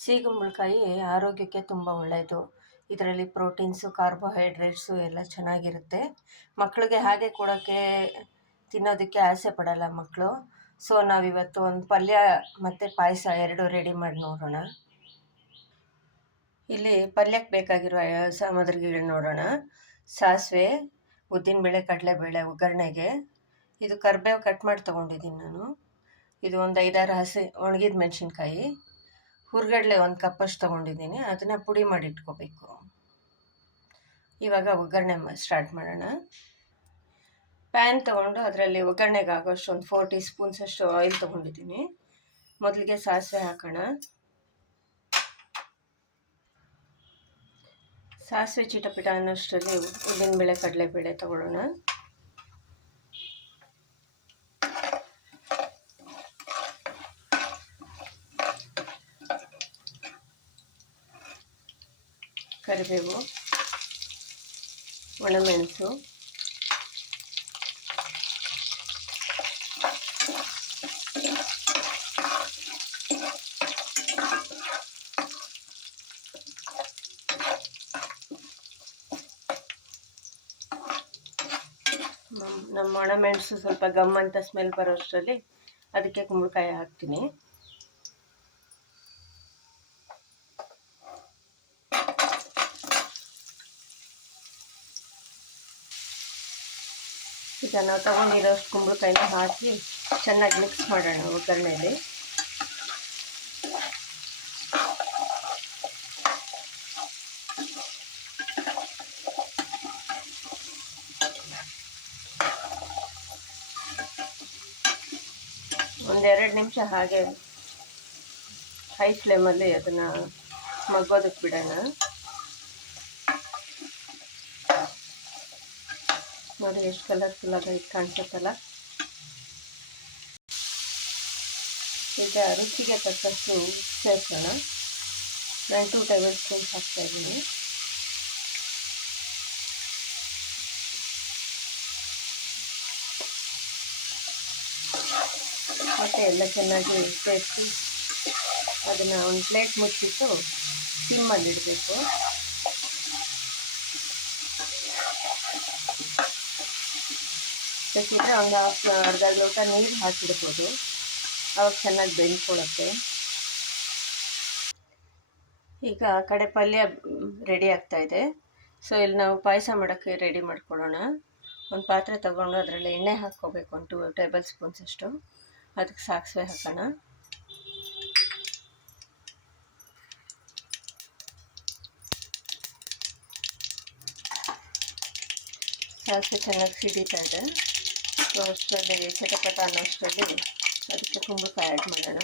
ಸೀಗುಂಬಳಕಾಯಿ ಆರೋಗ್ಯಕ್ಕೆ ತುಂಬ ಒಳ್ಳೆಯದು. ಇದರಲ್ಲಿ ಪ್ರೋಟೀನ್ಸು, ಕಾರ್ಬೋಹೈಡ್ರೇಟ್ಸು ಎಲ್ಲ ಚೆನ್ನಾಗಿರುತ್ತೆ. ಮಕ್ಕಳಿಗೆ ಹಾಗೆ ಕೊಡೋಕ್ಕೆ ತಿನ್ನೋದಕ್ಕೆ ಆಸೆ ಪಡಲ್ಲ ಮಕ್ಕಳು. ಸೊ ನಾವಿವತ್ತು ಒಂದು ಪಲ್ಯ ಮತ್ತು ಪಾಯಸ 2 ರೆಡಿ ಮಾಡಿ ನೋಡೋಣ. ಇಲ್ಲಿ ಪಲ್ಯಕ್ಕೆ ಬೇಕಾಗಿರುವ ಸಾಮಗ್ರಿಗಳು ನೋಡೋಣ. ಸಾಸಿವೆ, ಉದ್ದಿನಬೇಳೆ, ಕಡಲೆಬೇಳೆ ಒಗ್ಗರಣೆಗೆ. ಇದು ಕರಿಬೇವು ಕಟ್ ಮಾಡಿ ತೊಗೊಂಡಿದ್ದೀನಿ ನಾನು. ಇದು ಒಂದು 5-6 ಹಸಿ ಒಣಗಿದ ಮೆಣಸಿನ್ಕಾಯಿ. ಹುರ್ಗಡ್ಲೆ 1 ಕಪ್ಪಷ್ಟು ತೊಗೊಂಡಿದ್ದೀನಿ, ಅದನ್ನು ಪುಡಿ ಮಾಡಿ ಇಟ್ಕೋಬೇಕು. ಇವಾಗ ಒಗ್ಗರಣೆ ಸ್ಟಾರ್ಟ್ ಮಾಡೋಣ. ಪ್ಯಾನ್ ತೊಗೊಂಡು ಅದರಲ್ಲಿ ಒಗ್ಗರಣೆಗೆ ಆಗೋಷ್ಟು ಒಂದು 4 ಟೀ ಸ್ಪೂನ್ಸಷ್ಟು ಆಯಿಲ್ ತೊಗೊಂಡಿದ್ದೀನಿ. ಮೊದಲಿಗೆ ಸಾಸಿವೆ ಹಾಕೋಣ. ಸಾಸಿವೆ ಚಿಟಪಿಟ ಅನ್ನೋಷ್ಟರಲ್ಲಿ ಉದ್ದಿನಬೇಳೆ, ಕಡಲೆಬೇಳೆ ತೊಗೊಳ್ಳೋಣ. ಕರಿಬೇವು, ಒಣಮೆಣಸು, ನಮ್ಮ ಒಣಮೆಣಸು ಸ್ವಲ್ಪ ಗಮ್ ಅಂತ ಸ್ಮೆಲ್ ಬರೋಷ್ಟರಲ್ಲಿ ಅದಕ್ಕೆ ಕುಂಬಳಕಾಯಿ ಹಾಕ್ತೀನಿ. ಈಗ ನಾವು ತಗೊಂಡಿರೋಷ್ಟು ಕುಂಬಳಕಾಯಿನ ಹಾಕಿ ಚೆನ್ನಾಗಿ ಮಿಕ್ಸ್ ಮಾಡೋಣ ಒಗ್ಗರಣೆಯಲ್ಲಿ. ಒಂದು 2 ನಿಮಿಷ ಹಾಗೆ ಹೈ ಫ್ಲೇಮಲ್ಲಿ ಅದನ್ನು ಮಗ್ಗೋದಕ್ಕೆ ಬಿಡೋಣ. ನೋಡಿ ಎಷ್ಟು ಕಲರ್ಫುಲ್ಲಾಗಿ ಕಾಣಿಸುತ್ತಲ್ಲ. ಈಗ ರುಚಿಗೆ ತಕ್ಕಷ್ಟು ಸೇರಿಸೋಣ. ನಾನು 2 ಟೇಬಲ್ ಸ್ಪೂನ್ಸ್ ಹಾಕ್ತಾಯಿದ್ದೀನಿ. ಮತ್ತು ಎಲ್ಲ ಚೆನ್ನಾಗಿ ಸೇರಿಸಿ ಅದನ್ನು ಒಂದು ಪ್ಲೇಟ್ ಮುಚ್ಚಿಟ್ಟು ಸಿಮ್ಮಲ್ಲಿಡಬೇಕು. ಬೇಕಿದ್ರೆ ಒಂದು ಅರ್ಧ ಲೋಟ ನೀರು ಹಾಕಿಡ್ಬೋದು, ಅವಾಗ ಚೆನ್ನಾಗಿ ಬೆಂದ್ಕೊಳ್ಳುತ್ತೆ. ಈಗ ಆ ಕಡೆ ಪಲ್ಯ ರೆಡಿ ಆಗ್ತಾಯಿದೆ. ಸೊ ಇಲ್ಲಿ ನಾವು ಪಾಯಸ ಮಾಡೋಕ್ಕೆ ರೆಡಿ ಮಾಡ್ಕೊಳ್ಳೋಣ. ಒಂದು ಪಾತ್ರೆ ತಗೊಂಡು ಅದರಲ್ಲಿ ಎಣ್ಣೆ ಹಾಕ್ಕೋಬೇಕು, ಒಂದು 2 ಟೇಬಲ್ ಸ್ಪೂನ್ಸಷ್ಟು. ಅದಕ್ಕೆ ಸಾಸಿವೆ ಹಾಕೋಣ. ಸಾಸಿವೆ ಚೆನ್ನಾಗಿ ಸಿಡಿತಾ ಇದೆ. ಸೊ ಅಷ್ಟರಲ್ಲಿ ಚಟಪಟ ಅನ್ನೋಷ್ಟರಲ್ಲಿ ಅದಕ್ಕೆ ಕುಂಬಳಕಾಯಿ ಆ್ಯಡ್ ಮಾಡೋಣ.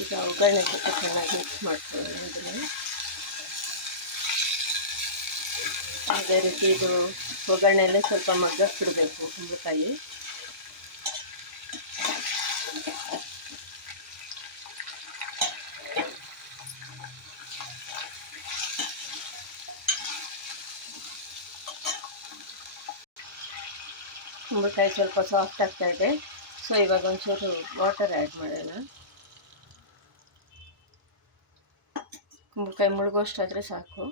ಈಗ ಒಗ್ಗರಣೆ ಜೊತೆ ಚೆನ್ನಾಗಿ ಮಿಕ್ಸ್ ಮಾಡ್ಕೊಳ್ಳೋಣ ಇದನ್ನು. ಅದೇ ರೀತಿ ಇದು ಒಗ್ಗರಣೆಯಲ್ಲೇ ಸ್ವಲ್ಪ ಮಗ್ಗಕ್ಕೆ ಬಿಡಬೇಕು ಕುಂಬಳಕಾಯಿ. ಕುಂಬಳಕಾಯಿ ಸ್ವಲ್ಪ ಸಾಫ್ಟ್ ಆಗ್ತಾ ಇದೆ. ಸೊ ಇವಾಗ ಒಂಚೂರು ವಾಟರ್ ಆ್ಯಡ್ ಮಾಡೋಣ. ಕುಂಬಳಕಾಯಿ ಮುಳುಗೋಷ್ಟಾದರೆ ಸಾಕು.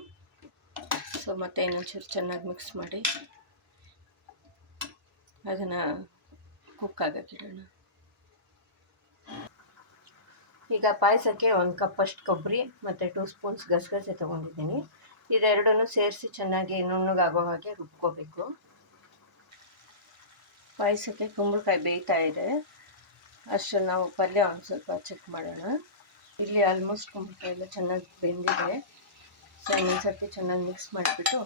ಸೊ ಮತ್ತೆ ಇನ್ನೊಂಚೂರು ಚೆನ್ನಾಗಿ ಮಿಕ್ಸ್ ಮಾಡಿ ಅದನ್ನು ಕುಕ್ ಆಗಕ್ಕಿಡೋಣ. ಈಗ ಪಾಯಸಕ್ಕೆ 1 ಕಪ್ಪಷ್ಟು ಕೊಬ್ಬರಿ ಮತ್ತು 2 ಸ್ಪೂನ್ಸ್ ಗಸಗಸೆ ತೊಗೊಂಡಿದ್ದೀನಿ. ಇದೆರಡನ್ನೂ ಸೇರಿಸಿ ಚೆನ್ನಾಗಿ ನುಣ್ಣಗಾಗೋ ಹಾಗೆ ರುಬ್ಕೋಬೇಕು. ಪಾಯಸಕ್ಕೆ ಕುಂಬಳಕಾಯಿ ಬೇಯ್ತಾ ಇದೆ. ಅಷ್ಟರಲ್ಲಿ ನಾವು ಪಲ್ಯ ಒಂದು ಸ್ವಲ್ಪ ಚೆಕ್ ಮಾಡೋಣ. ಇಲ್ಲಿ ಆಲ್ಮೋಸ್ಟ್ ಕುಂಬಳಕಾಯಿ ಎಲ್ಲ ಚೆನ್ನಾಗಿ ಬೆಂದಿದೆ. ಸೊ ಇನ್ನೊಂದು ಸರ್ತಿ ಚೆನ್ನಾಗಿ ಮಿಕ್ಸ್ ಮಾಡಿಬಿಟ್ಟು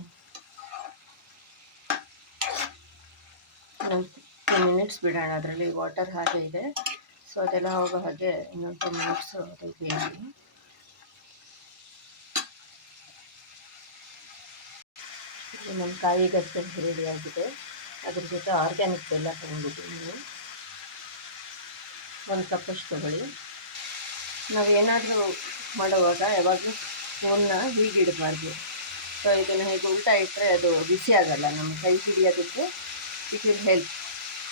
ಇನ್ನೊಂದು 2 ಮಿನಿಟ್ಸ್ ಬಿಡೋಣ. ಅದರಲ್ಲಿ ವಾಟರ್ ಹಾಗೆ ಇದೆ. ಸೊ ಅದೆಲ್ಲ ಹೋಗೋ ಹಾಗೆ ಇನ್ನೊಂದು 2 ಮಿನಿಟ್ಸು ಅದು ಬೇಯಿಸಿ. ಇಲ್ಲಿ ನಮ್ಮ ಕಾಯಿ ಗಸಗಸೆ ರೆಡಿಯಾಗಿದೆ. ಅದ್ರ ಜೊತೆ ಆರ್ಗ್ಯಾನಿಕ್ ಬೆಲ್ಲ ತೊಗೊಂಡಿದ್ದೀನಿ, 1 ಕಪ್ಪಷ್ಟು ತೊಗೊಳ್ಳಿ. ನಾವು ಏನಾದರೂ ಮಾಡುವಾಗ ಯಾವಾಗಲೂ ಸ್ಪೂನ್ನ ಹೀಗಿಡಬಾರ್ದು. ಸೊ ಇದನ್ನು ಹೇಗೆ ಉಲ್ಟಾ ಇಟ್ಟರೆ ಅದು ಬಿಸಿ ಆಗಲ್ಲ, ನಮ್ಮ ಕೈ ಹಿಡಿಯೋದಕ್ಕೆ ಇಟ್ ವಿಲ್ ಹೆಲ್ಪ್.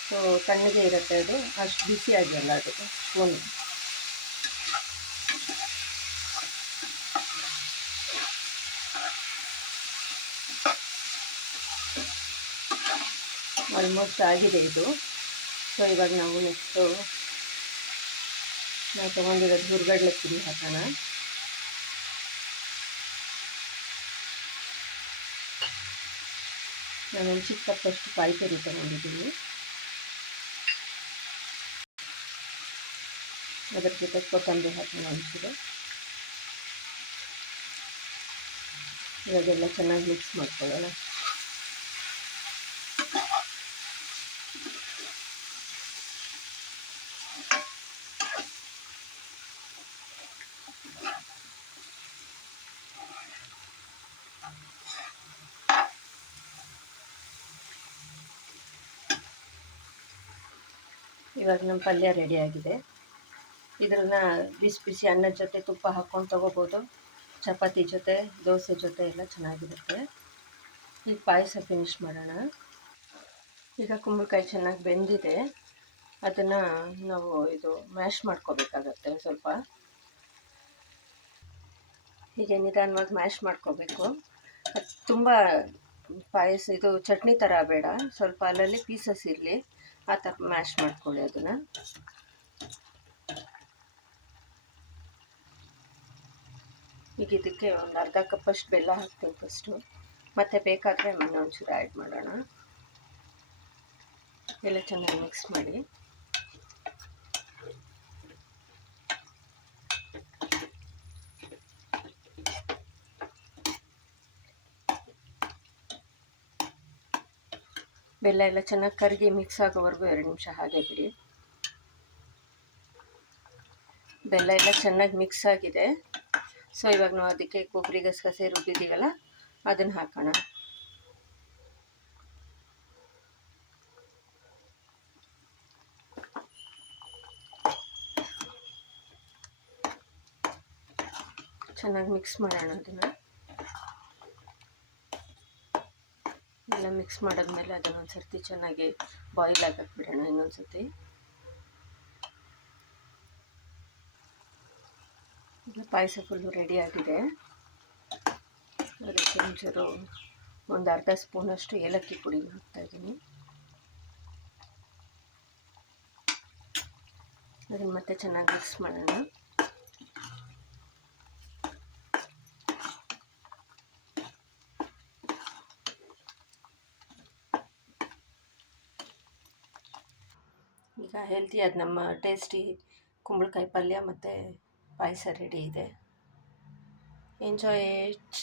ಸೊ ತಣ್ಣಗೆ ಇರುತ್ತೆ, ಅದು ಅಷ್ಟು ಬಿಸಿ ಆಗಲ್ಲ ಅದು ಸ್ಪೂನು. ಆಲ್ಮೋಸ್ಟ್ ಆಗಿದೆ ಇದು. ಸೊ ಇವಾಗ ನಾವು ನೆಕ್ಸ್ಟು ನಾವು ತೊಗೊಂಡಿರೋದು ಹುರ್ಗಡ್ಲೆ ಪುಡಿ ಹಾಕೋಣ. ನಾನೊಂದು ಚಿಕ್ಕ ಕಪ್ಪಷ್ಟು ಕಾಯಿ ತುರಿ ತೊಗೊಂಡಿದ್ದೀನಿ. ಅದರ ಜೊತೆ ಕೊತ್ತಂಬರಿ ಹಾಕೋಣ ಒಂಚೂರು. ಇವಾಗೆಲ್ಲ ಚೆನ್ನಾಗಿ ಮಿಕ್ಸ್ ಮಾಡ್ಕೊಳ್ಳೋಣ. ಇವಾಗ ನಮ್ಮ ಪಲ್ಯ ರೆಡಿಯಾಗಿದೆ. ಇದನ್ನು ಬಿಸಿ ಬಿಸಿ ಅನ್ನದ ಜೊತೆ ತುಪ್ಪ ಹಾಕ್ಕೊಂಡು ತೊಗೋಬೋದು, ಚಪಾತಿ ಜೊತೆ, ದೋಸೆ ಜೊತೆ ಎಲ್ಲ ಚೆನ್ನಾಗಿರುತ್ತೆ. ಈಗ ಪಾಯಸ ಫಿನಿಷ್ ಮಾಡೋಣ. ಈಗ ಕುಂಬಳಕಾಯಿ ಚೆನ್ನಾಗಿ ಬೆಂದಿದೆ, ಅದನ್ನು ನಾವು ಇದು ಮ್ಯಾಶ್ ಮಾಡ್ಕೋಬೇಕಾಗತ್ತೆ. ಸ್ವಲ್ಪ ಹೀಗೆ ನಿಧಾನವಾಗಿ ಮ್ಯಾಶ್ ಮಾಡ್ಕೋಬೇಕು. ತುಂಬ ಪಾಯಸ ಇದು ಚಟ್ನಿ ಥರ ಬೇಡ, ಸ್ವಲ್ಪ ಅಲ್ಲಲ್ಲಿ ಪೀಸಸ್ ಇರಲಿ, ಆ ಥರ ಮ್ಯಾಶ್ ಮಾಡ್ಕೊಳ್ಳಿ ಅದನ್ನು. ಈಗ ಇದಕ್ಕೆ ಒಂದು ಅರ್ಧ ಕಪ್ಪಷ್ಟು ಬೆಲ್ಲ ಹಾಕ್ತೀನಿ ಫಸ್ಟು, ಮತ್ತು ಬೇಕಾದರೆ ಮನೆ ಒಂಚೂರು ಆ್ಯಡ್ ಮಾಡೋಣ. ಎಲ್ಲ ಚೆನ್ನಾಗಿ ಮಿಕ್ಸ್ ಮಾಡಿ. ಬೆಲ್ಲ ಎಲ್ಲ ಚೆನ್ನಾಗಿ ಕರಗಿ ಮಿಕ್ಸ್ ಆಗೋವರೆಗೂ 2 ನಿಮಿಷ ಹಾಗೆ ಬಿಡಿ. ಬೆಲ್ಲ ಎಲ್ಲ ಚೆನ್ನಾಗಿ ಮಿಕ್ಸ್ ಆಗಿದೆ. ಸೊ ಇವಾಗ ನಾವು ಅದಕ್ಕೆ ಕೊಬ್ಬರಿ ಗಸಗಸೆ ರುಬ್ಬಿದ್ದೀವಲ್ಲ ಅದನ್ನು ಹಾಕೋಣ. ಚೆನ್ನಾಗಿ ಮಿಕ್ಸ್ ಮಾಡೋಣ. ಅದನ್ನು ಎಲ್ಲ ಮಿಕ್ಸ್ ಮಾಡಾದ್ಮೇಲೆ ಅದನ್ನೊಂದು ಸರ್ತಿ ಚೆನ್ನಾಗಿ ಬಾಯ್ಲ್ ಆಗಕ್ಕೆ ಬಿಡೋಣ ಇನ್ನೊಂದು ಸರ್ತಿ. ಈಗ ಪಾಯಸ ಫುಲ್ಲು ರೆಡಿ ಆಗಿದೆ. ಅದಕ್ಕೆ ಒಂಚೂರು ಒಂದು ಅರ್ಧ ಸ್ಪೂನಷ್ಟು ಏಲಕ್ಕಿ ಪುಡಿ ಹಾಕ್ತಾಯಿದ್ದೀನಿ. ಅದನ್ನು ಮತ್ತೆ ಚೆನ್ನಾಗಿ ಮಿಕ್ಸ್ ಮಾಡೋಣ. ಈಗ ಹೆಲ್ತಿಯಾದ ನಮ್ಮ ಟೇಸ್ಟಿ ಕುಂಬಳಕಾಯಿ ಪಲ್ಯ ಮತ್ತು ಪಾಯಸ ರೆಡಿ ಇದೆ. Enjoy it.